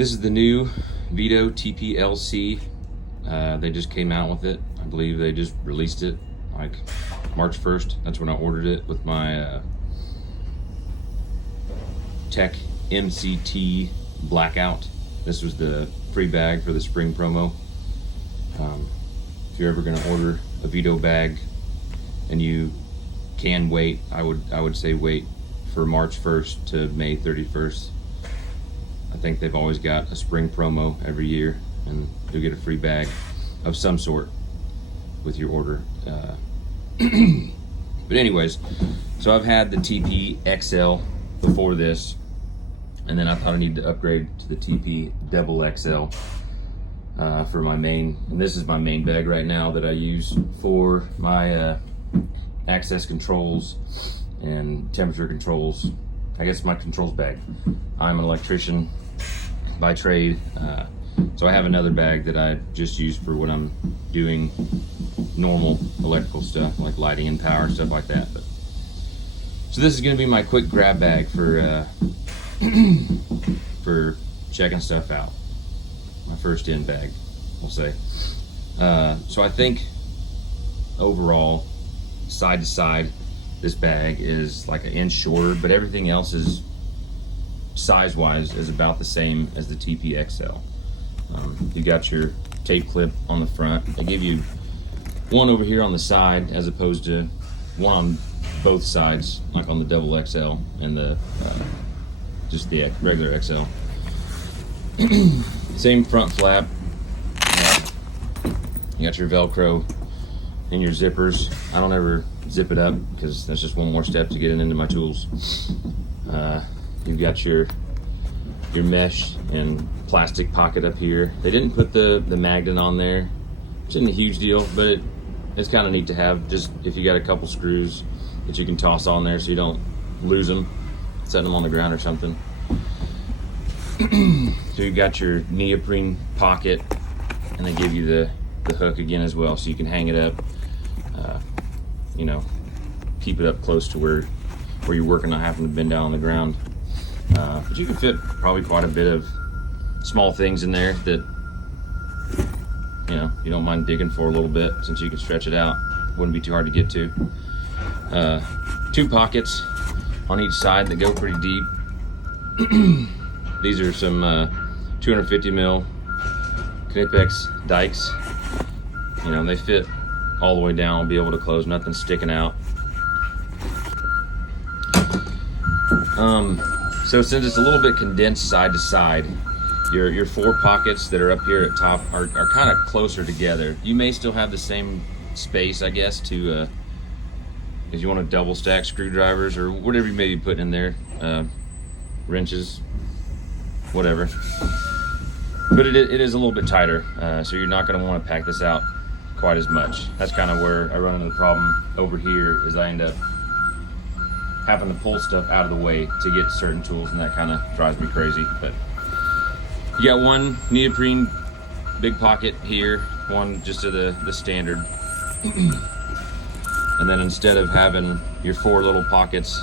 This is the new Veto TP-LC. They just came out with it. I believe they just released it like March 1st. That's when I ordered it with my Tech MCT Blackout. This was the free bag for the spring promo. If you're ever gonna order a Veto bag and you can wait, I would say wait for March 1st to May 31st. I think they've always got a spring promo every year, and you'll get a free bag of some sort with your order. But anyways, so I've had the TP-XL before this, and then I thought I needed to upgrade to the TP-XL for my main. And this is my main bag right now that I use for my access controls and temperature controls. I guess my controls bag. I'm an electrician by trade, so I have another bag that I just use for when I'm doing normal electrical stuff like lighting and power, stuff like that. But so this is going to be my quick grab bag for for checking stuff out. My first in bag, we'll say. So I think overall, side to side, this bag is like an inch shorter, but everything else is size-wise is about the same as the TP-XL. You got your tape clip on the front. They give you one over here on the side as opposed to one on both sides, like on the double XL and the just the regular XL. Same front flap. You got your Velcro and your zippers. I don't ever zip it up because that's just one more step to getting into my tools. You've got your mesh and plastic pocket up here. They didn't put the magnet on there, which isn't a huge deal, but it's kind of neat to have, just if you got a couple screws that you can toss on there so you don't lose them, setting them on the ground or something. So you've got your neoprene pocket, and they give you the hook again as well, so you can hang it up, you know, keep it up close to where you're working, not having to bend down on the ground. But you can fit probably quite a bit of small things in there that, you know, you don't mind digging for a little bit, since you can stretch it out. Wouldn't be too hard to get to. Two pockets on each side that go pretty deep. These are some 250 mil Knipex dikes. You know, they fit all the way down, be able to close, nothing sticking out. So since it's a little bit condensed side to side, your four pockets that are up here at top are kind of closer together. You may still have the same space, I guess, to if you want to double stack screwdrivers or whatever you may be putting in there, wrenches, whatever. But it is a little bit tighter, so you're not going to want to pack this out quite as much. That's kind of where I run into the problem over here, is I end up having to pull stuff out of the way to get to certain tools, and that kind of drives me crazy. But you got one neoprene big pocket here, one just to the standard. And then instead of having your four little pockets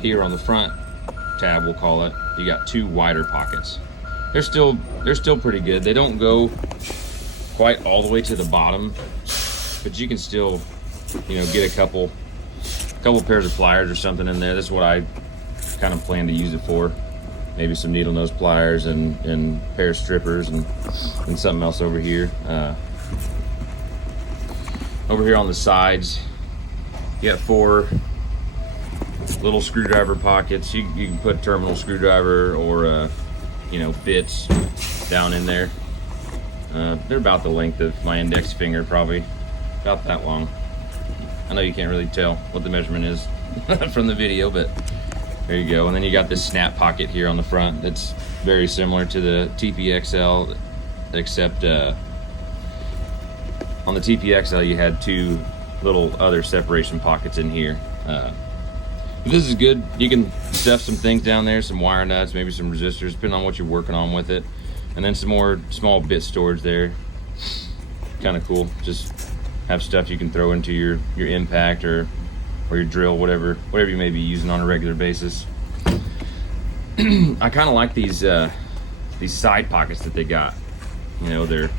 here on the front tab, we'll call it, you got two wider pockets. They're still pretty good. They don't go quite all the way to the bottom, but you can still, you know, get a couple pairs of pliers or something in there. This is what I kind of plan to use it for. Maybe some needle nose pliers and a pair of strippers and something else over here. Over here on the sides, you got four little screwdriver pockets. You can put terminal screwdriver or you know, bits down in there. They're about the length of my index finger, probably about that long. I know you can't really tell what the measurement is from the video, but there you go. And then you got this snap pocket here on the front that's very similar to the TP-XL, except on the TP-XL you had two little other separation pockets in here. This is good. You can stuff some things down there, some wire nuts, maybe some resistors, depending on what you're working on with it. And then some more small bit storage there. Kind of cool. Just have stuff you can throw into your impact or your drill, whatever you may be using on a regular basis. I kind of like these these side pockets that they got. You know, they're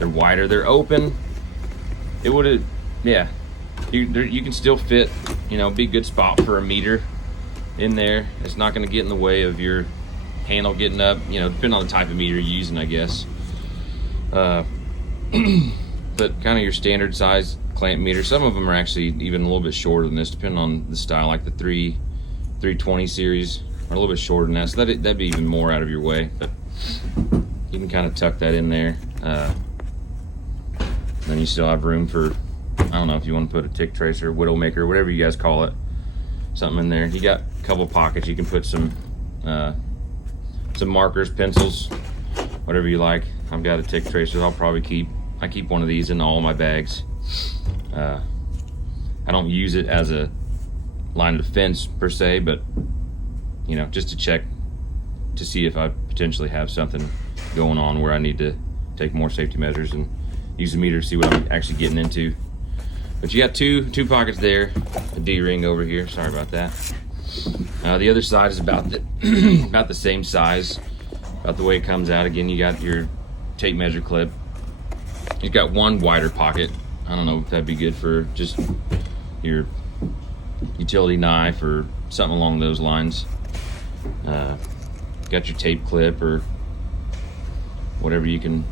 wider, they're open. It would have, yeah, you can still fit, you know, be a good spot for a meter in there. It's not going to get in the way of your handle getting up, you know, depending on the type of meter you're using, I guess. But kind of your standard size clamp meter. Some of them are actually even a little bit shorter than this, depending on the style, like the 320 series are a little bit shorter than that, so that'd be even more out of your way. But you can kind of tuck that in there. Then you still have room for, I don't know if you want to put a tick tracer, widowmaker, whatever you guys call it, something in there. You got a couple pockets. You can put some markers, pencils, whatever you like. I've got a tick tracer. I keep one of these in all my bags. I don't use it as a line of defense per se, but you know, just to check to see if I potentially have something going on where I need to take more safety measures and use the meter to see what I'm actually getting into. But you got two pockets there, a D-ring over here, sorry about that. The other side is about the same size, about the way it comes out. Again, you got your tape measure clip. You've got one wider pocket. I don't know if that'd be good for just your utility knife or something along those lines. Got your tape clip or whatever you can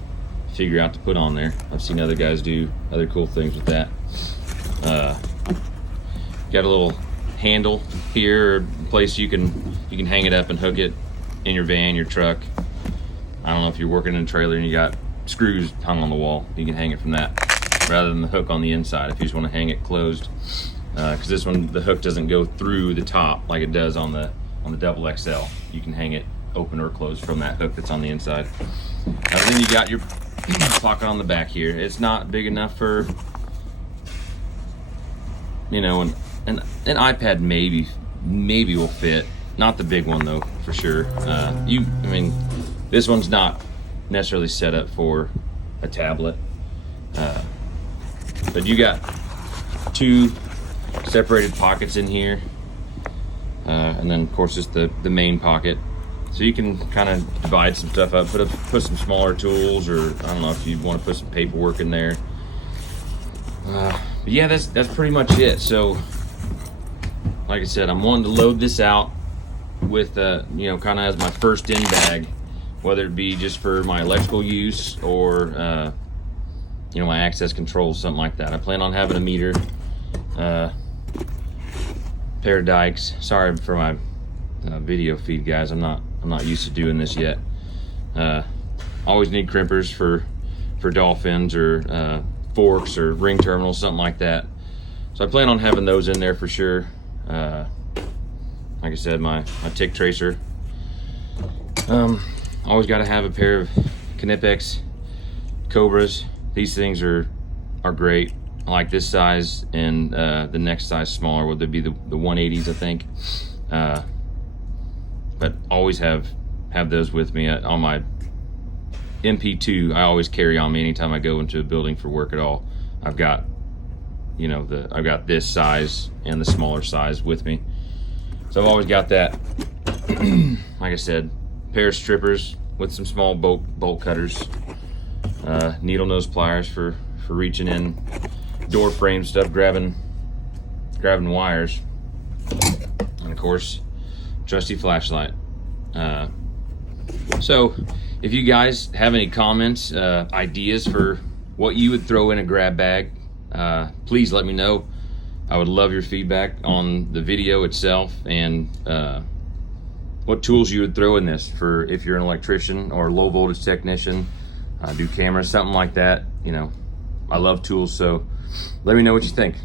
figure out to put on there. I've seen other guys do other cool things with that. Got a little handle here, or place you can hang it up and hook it in your van, your truck. I don't know if you're working in a trailer and you got screws hung on the wall, you can hang it from that rather than the hook on the inside if you just want to hang it closed, because this one, the hook doesn't go through the top like it does on the double XL. You can hang it open or closed from that hook that's on the inside. Then you got your pocket on the back here. It's not big enough for, you know, an iPad maybe will fit. Not the big one though, for sure. I mean, this one's not necessarily set up for a tablet. But you got two separated pockets in here. And then of course just the main pocket. So you can kind of divide some stuff up, put some smaller tools, or I don't know if you want to put some paperwork in there. But yeah, that's pretty much it. So like I said, I'm wanting to load this out with you know, kind of as my first in bag, whether it be just for my electrical use or you know, my access controls, something like that. I plan on having a meter, pair of dikes. Sorry for my video feed, guys. I'm not used to doing this yet. Always need crimpers for dolphins or forks or ring terminals, something like that. So I plan on having those in there for sure. Like I said, my tick tracer. Always got to have a pair of Knipex Cobras. These things are great. I like this size and the next size smaller, would be the 180s, I think. But always have those with me on my MP2. I always carry on me anytime I go into a building for work at all. I've got, you know, I've got this size and the smaller size with me. So I've always got that. Like I said, pair of strippers with some small bolt cutters, needle nose pliers for reaching in door frame stuff, grabbing wires, and of course trusty flashlight. So if you guys have any comments, ideas for what you would throw in a grab bag, please let me know. I would love your feedback on the video itself, and what tools you would throw in this for if you're an electrician or low voltage technician, do cameras, something like that. You know, I love tools, so let me know what you think.